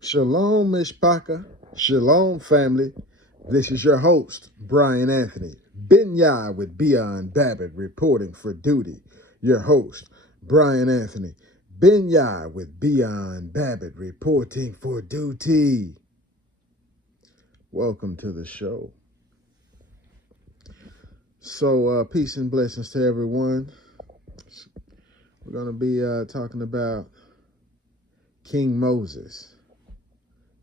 Shalom, Mishpaka. Shalom, family. This is your host, Brian Anthony. Binyai with Beyond Babbitt reporting for duty. Your host, Brian Anthony. Binyai with Beyond Babbitt reporting for duty. Welcome to the show. So, peace and blessings to everyone. We're going to be talking about King Moses.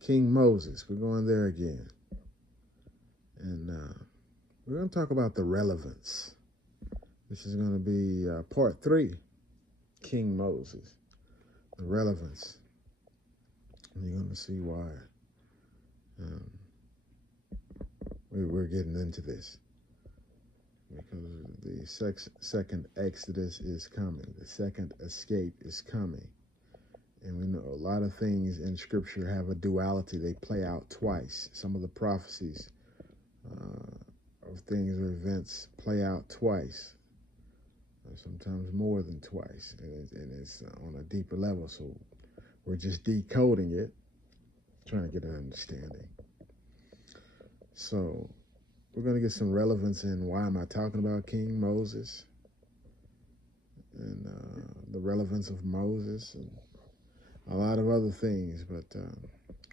King Moses. We're going there again. And we're going to talk about the relevance. This is going to be part 3, King Moses, the relevance. And you're going to see why we're getting into this. Because the second Exodus is coming. The second escape is coming. And we know a lot of things in Scripture have a duality. They play out twice. Some of the prophecies of things or events play out twice. Sometimes more than twice, and it's on a deeper level. So we're just decoding it, trying to get an understanding. So we're going to get some relevance in why am I talking about King Moses and the relevance of Moses and a lot of other things, but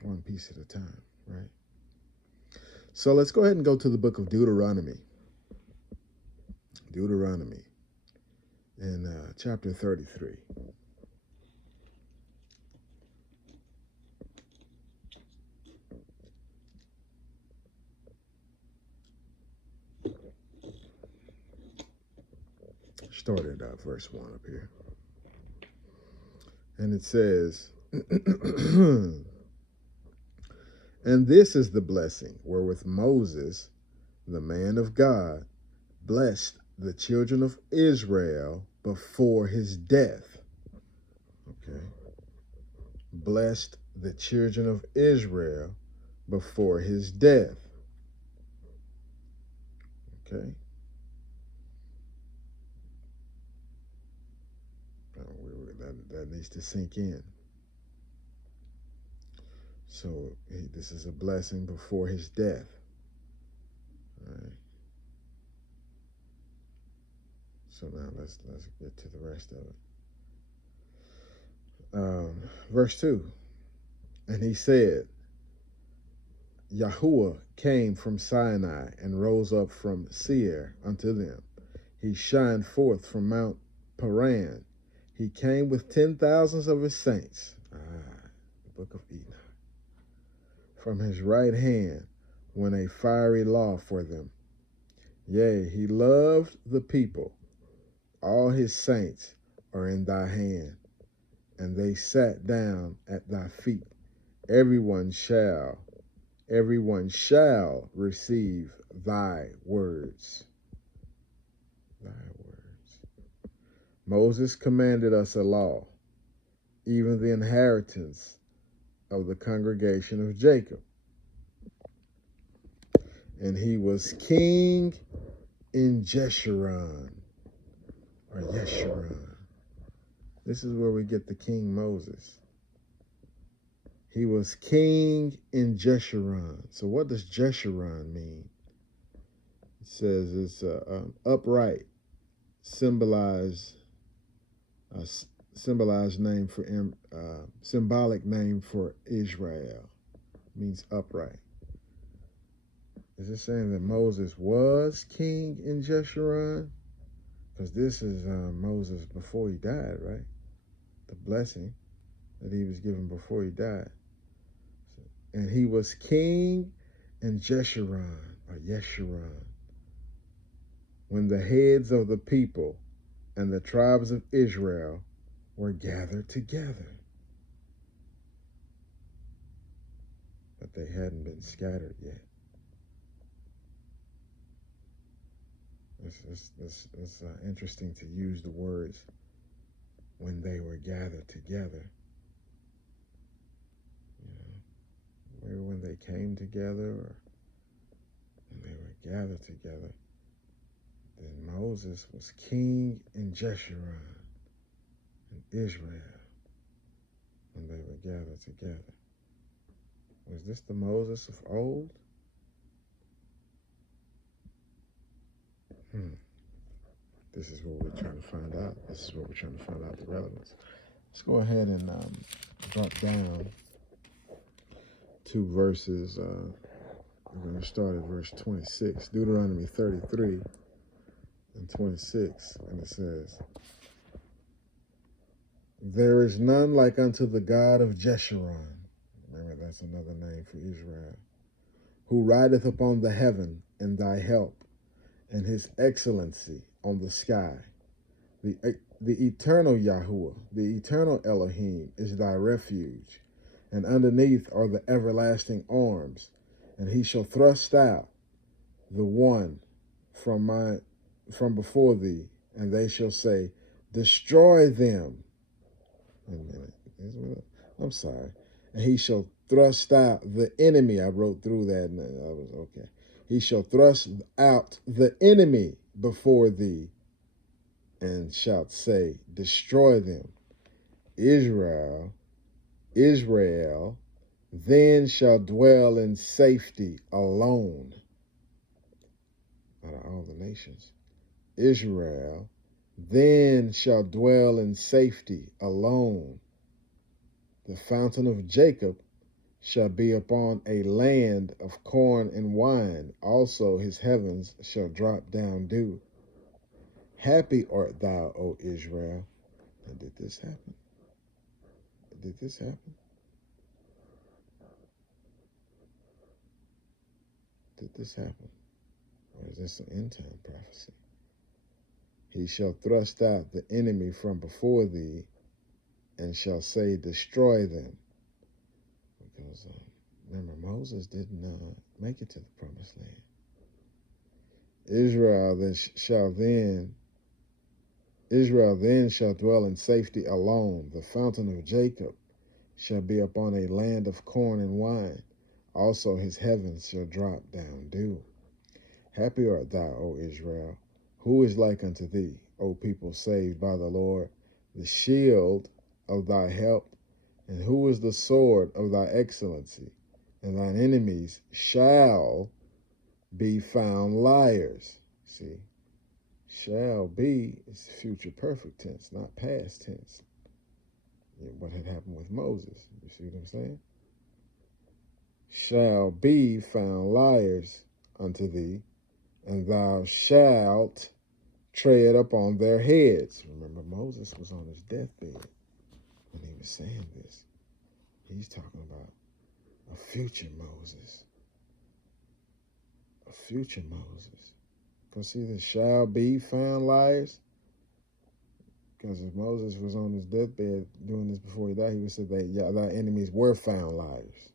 one piece at a time, right? So let's go ahead and go to the book of Deuteronomy. Deuteronomy. In chapter 33. Started verse 1 up here. And it says, and this is the blessing wherewith Moses, the man of God, blessed the children of Israel before his death. Okay. Blessed the children of Israel before his death. Okay. That needs to sink in. So this is a blessing before his death. All right. So now let's get to the rest of it. Verse 2. And he said, Yahuwah came from Sinai and rose up from Seir unto them. He shined forth from Mount Paran. He came with 10,000s of his saints. The book of Enoch. From his right hand went a fiery law for them. Yea, he loved the people. All his saints are in thy hand, and they sat down at thy feet. Everyone shall receive thy words. Thy words. Moses commanded us a law, even the inheritance of the congregation of Jacob. And he was king in Jeshurun, or Yeshurun. This is where we get the King Moses. He was king in Jeshurun. So what does Jeshurun mean? It says it's upright, symbolized name for symbolic name for Israel. It means upright. Is it saying that Moses was king in Jeshurun? Because this is Moses before he died, right? The blessing that he was given before he died. And he was king in Jeshurun, or Yeshurun, when the heads of the people and the tribes of Israel were gathered together. But they hadn't been scattered yet. It's interesting to use the words when they were gathered together. Maybe when they came together or when they were gathered together. Then Moses was king in Jeshurun, in Israel, when they were gathered together. Was this the Moses of old? This is what we're trying to find out. This is what we're trying to find out, the relevance. Let's go ahead and drop down 2 verses. We're going to start at verse 26, Deuteronomy 33 and 26. And it says, "There is none like unto the God of Jeshurun." Remember, that's another name for Israel. "Who rideth upon the heaven in thy help, and his excellency on the sky. The eternal Yahuwah, the eternal Elohim, is thy refuge, and underneath are the everlasting arms, and he shall thrust out the one from before thee, and they shall say, Destroy them." Wait a minute. I'm sorry. "And he shall thrust out the enemy." I wrote through that, and I was okay. "He shall thrust out the enemy before thee, and shalt say, Destroy them. Israel, Israel, then shall dwell in safety alone out of all the nations. Israel, then shall dwell in safety alone. The fountain of Jacob shall be upon a land of corn and wine. Also his heavens shall drop down dew. Happy art thou, O Israel." And did this happen? Did this happen? Did this happen? Or is this an end time prophecy? "He shall thrust out the enemy from before thee, and shall say, Destroy them." Because remember, Moses didn't make it to the promised land. Israel then shall dwell in safety alone. The fountain of Jacob shall be upon a land of corn and wine. Also his heavens shall drop down dew. Happy art thou, O Israel. Who is like unto thee, O people saved by the Lord, the shield of thy help? And who is the sword of thy excellency? And thine enemies shall be found liars. See, shall be is future perfect tense, not past tense. What had happened with Moses. You see what I'm saying? Shall be found liars unto thee, and thou shalt tread upon their heads. Remember, Moses was on his deathbed when he was saying this. He's talking about a future Moses. A future Moses. Because see, the shall be found liars. Because if Moses was on his deathbed doing this before he died, he would say that thy enemies were found liars.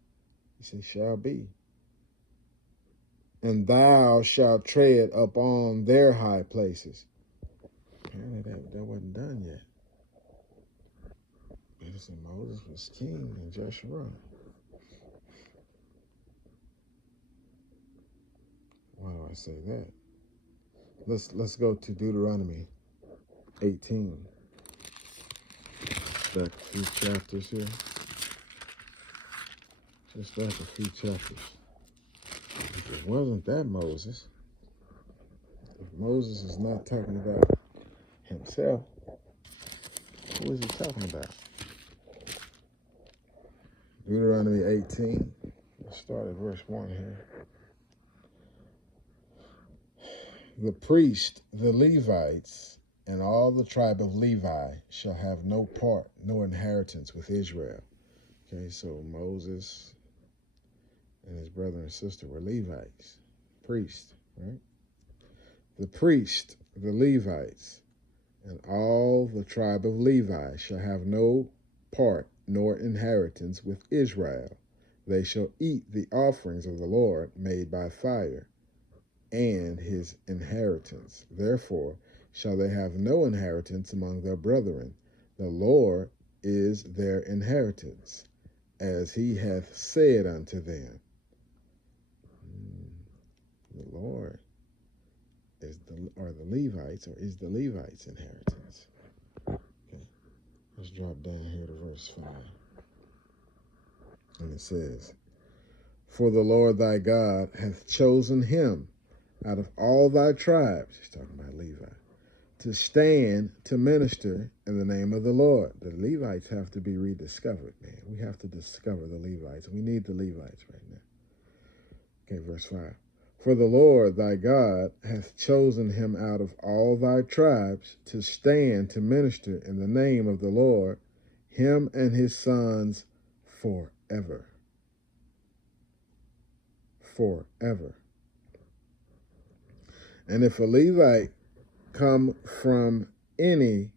He said, shall be. "And thou shalt tread upon their high places." Apparently that wasn't done yet. It said Moses was king in Jeshurun. Why do I say that? Let's go to Deuteronomy 18. Back a few chapters here. Just back a few chapters. If it wasn't that Moses, if Moses is not talking about himself, who is he talking about? Deuteronomy 18. Let's start at verse 1 here. "The priest, the Levites, and all the tribe of Levi shall have no part nor inheritance with Israel." Okay, so Moses and his brother and sister were Levites, priests, right? "The priest, the Levites, and all the tribe of Levi shall have no part nor inheritance with Israel. They shall eat the offerings of the Lord made by fire, and his inheritance. Therefore shall they have no inheritance among their brethren. The Lord is their inheritance, as he hath said unto them." The Lord is the Levites' inheritance. Okay. Let's drop down here to verse 5. And it says, For the Lord thy God hath chosen him out of all thy tribes, he's talking about Levi, to stand to minister in the name of the Lord. The Levites have to be rediscovered, man. We have to discover the Levites. We need the Levites right now. Okay, verse 5. For the Lord thy God hath chosen him out of all thy tribes to stand to minister in the name of the Lord, him and his sons forever. Forever. And if a Levite come from any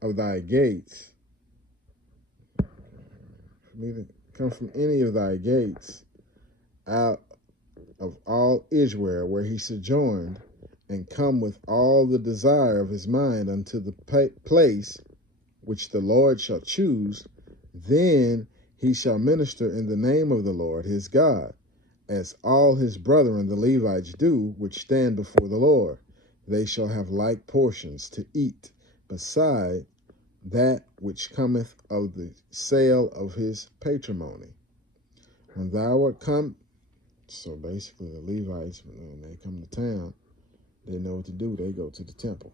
of thy gates, come from any of thy gates out of all Israel where he sojourned, and come with all the desire of his mind unto the place which the Lord shall choose, then he shall minister in the name of the Lord his God, as all his brethren the Levites do, which stand before the Lord. They shall have like portions to eat, beside that which cometh of the sale of his patrimony. When thou art come, so basically the Levites, when they come to town, they know what to do. They go to the temple.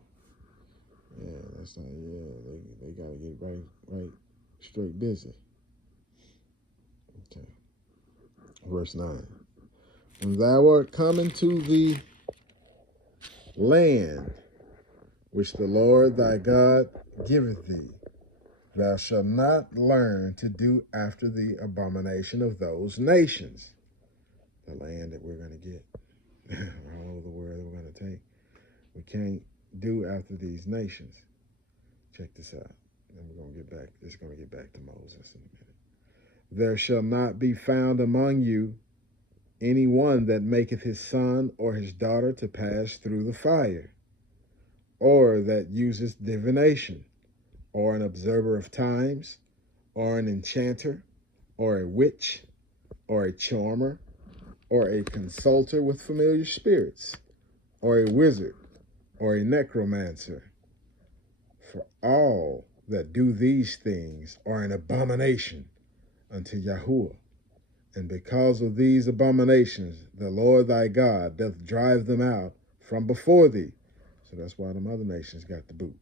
Yeah, that's not, they got to get right, straight busy. Okay. Verse 9. When thou art come into the land which the Lord thy God giveth thee, thou shalt not learn to do after the abomination of those nations. The land that we're going to get, all over the world that we're going to take. We can't do after these nations. Check this out. And we're going to get back. It's going to get back to Moses in a minute. There shall not be found among you any one that maketh his son or his daughter to pass through the fire, or that uses divination, or an observer of times, or an enchanter, or a witch, or a charmer, or a consulter with familiar spirits, or a wizard, or a necromancer. For all that do these things are an abomination unto Yahuwah. And because of these abominations, the Lord thy God doth drive them out from before thee. So that's why the other nations got the boot,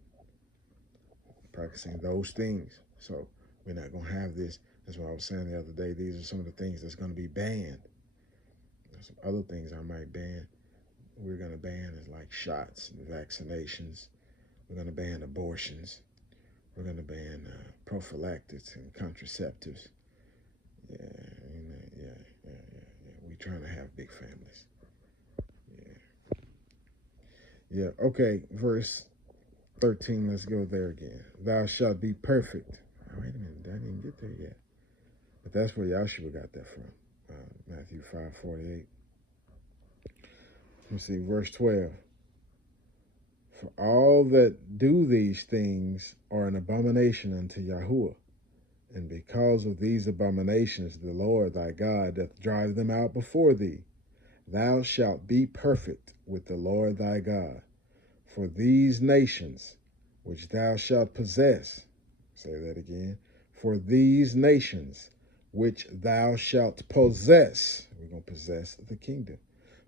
practicing those things. So we're not going to have this. That's what I was saying the other day. These are some of the things that's going to be banned. There's some other things I might ban. We're going to ban is like shots and vaccinations. We're going to ban abortions. We're going to ban prophylactics and contraceptives. Yeah. We're trying to have big families. Yeah. Okay. Verse 13. Let's go there again. Thou shalt be perfect. Oh, wait a minute. I didn't get there yet. But that's where Yahshua got that from. Matthew 5:48. Let's see. Verse 12. For all that do these things are an abomination unto Yahuwah. And because of these abominations, the Lord thy God doth drive them out before thee. Thou shalt be perfect with the Lord thy God. For these nations which thou shalt possess, say that again, for these nations which thou shalt possess, we're going to possess the kingdom.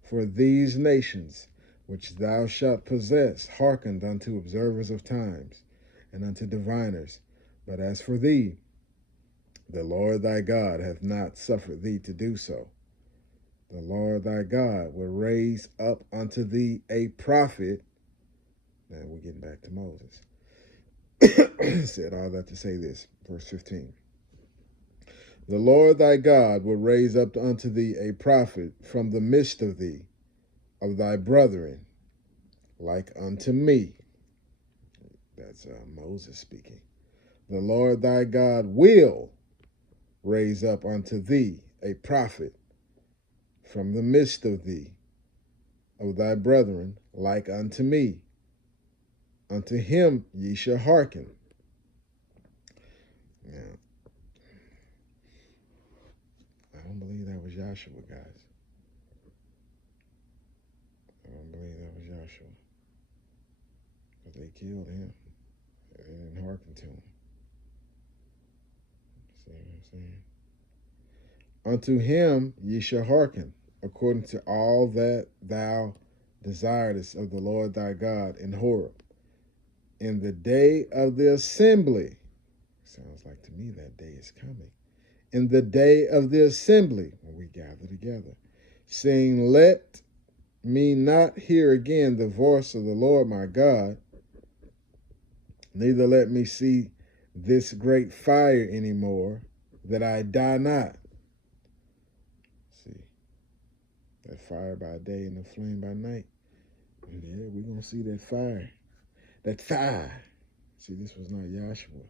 For these nations which thou shalt possess hearkened unto observers of times and unto diviners. But as for thee, the Lord thy God hath not suffered thee to do so. The Lord thy God will raise up unto thee a prophet. Now we're getting back to Moses. Said all that to say this. Verse 15. The Lord thy God will raise up unto thee a prophet from the midst of thee, of thy brethren, like unto me. That's Moses speaking. The Lord thy God will raise up unto thee a prophet from the midst of thee, of thy brethren, like unto me. Unto him ye shall hearken. Now, I don't believe that was Joshua, guys. I don't believe that was Joshua. But they killed him. They didn't hearken to him. See what I'm saying? Unto him ye shall hearken, according to all that thou desiredest of the Lord thy God in Horeb, in the day of the assembly. Sounds like to me that day is coming. In the day of the assembly, when we gather together, saying, Let me not hear again the voice of the Lord my God, neither let me see this great fire anymore, that I die not. See, that fire by day and the flame by night. Yeah, we're going to see that fire. That fire. See, this was not Yahshua.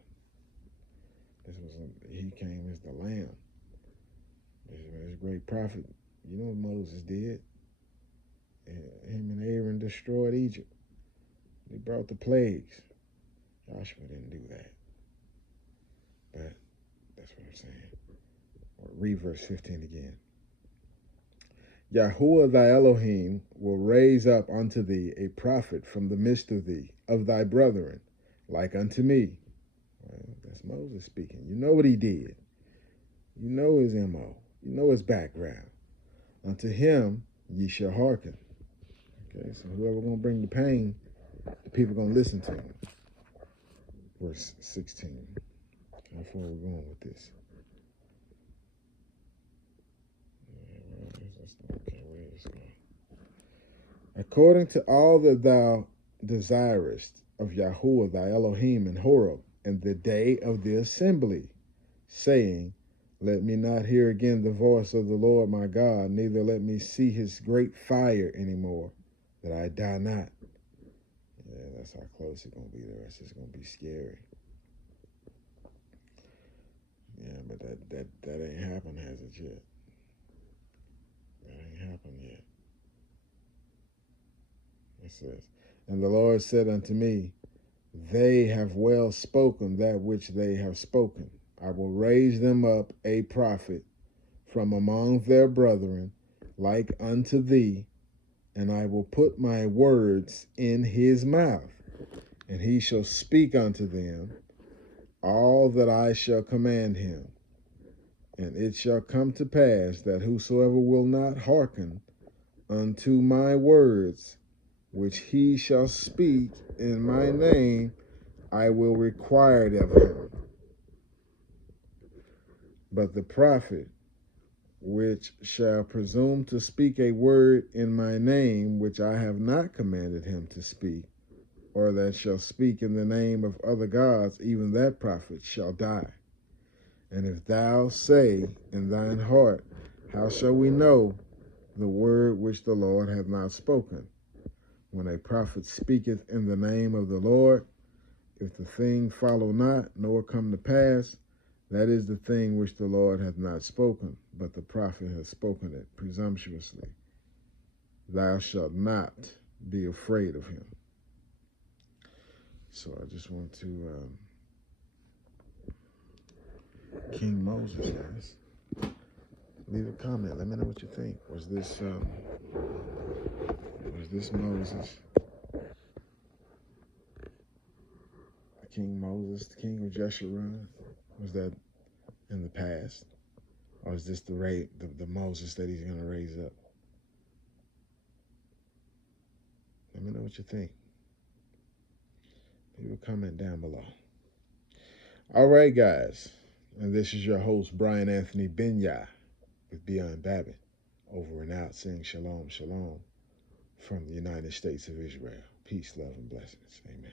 He came as the Lamb. This great prophet. You know what Moses did? Him and Aaron destroyed Egypt. They brought the plagues. Joshua didn't do that. But that's what I'm saying. Read verse 15 again. Yahuwah thy Elohim will raise up unto thee a prophet from the midst of thee, of thy brethren, like unto me. Well, that's Moses speaking. You know what he did. You know his MO. You know his background. Unto him ye shall hearken. Okay, so whoever going to bring the pain, the people going to listen to him. Verse 16. How far are we going with this? Okay, where is this going? According to all that thou desirest of Yahuwah thy Elohim in Horeb, in the day of the assembly, saying, Let me not hear again the voice of the Lord my God, neither let me see his great fire anymore, that I die not. Yeah, that's how close it's going to be. The rest is going to be scary. Yeah, but that ain't happened, has it yet? That ain't happened yet. It says, And the Lord said unto me, They have well spoken that which they have spoken. I will raise them up a prophet from among their brethren, like unto thee, and I will put my words in his mouth, and he shall speak unto them all that I shall command him. And it shall come to pass that whosoever will not hearken unto my words, which he shall speak in my name, I will require it of him. But the prophet which shall presume to speak a word in my name, which I have not commanded him to speak, or that shall speak in the name of other gods, even that prophet shall die. And if thou say in thine heart, How shall we know the word which the Lord hath not spoken? When a prophet speaketh in the name of the Lord, if the thing follow not, nor come to pass, that is the thing which the Lord hath not spoken, but the prophet hath spoken it presumptuously. Thou shalt not be afraid of him. So I just want to King Moses, guys. Leave a comment. Let me know what you think. Was this Moses, King Moses, the king of Jeshurun? Was that in the past, or is this the Moses that he's going to raise up? Let me know what you think. Leave a comment down below. All right, guys, and this is your host Brian Anthony Binyah with Beyond Babbitt, over and out, saying shalom, shalom from the United States of Israel. Peace, love, and blessings. Amen.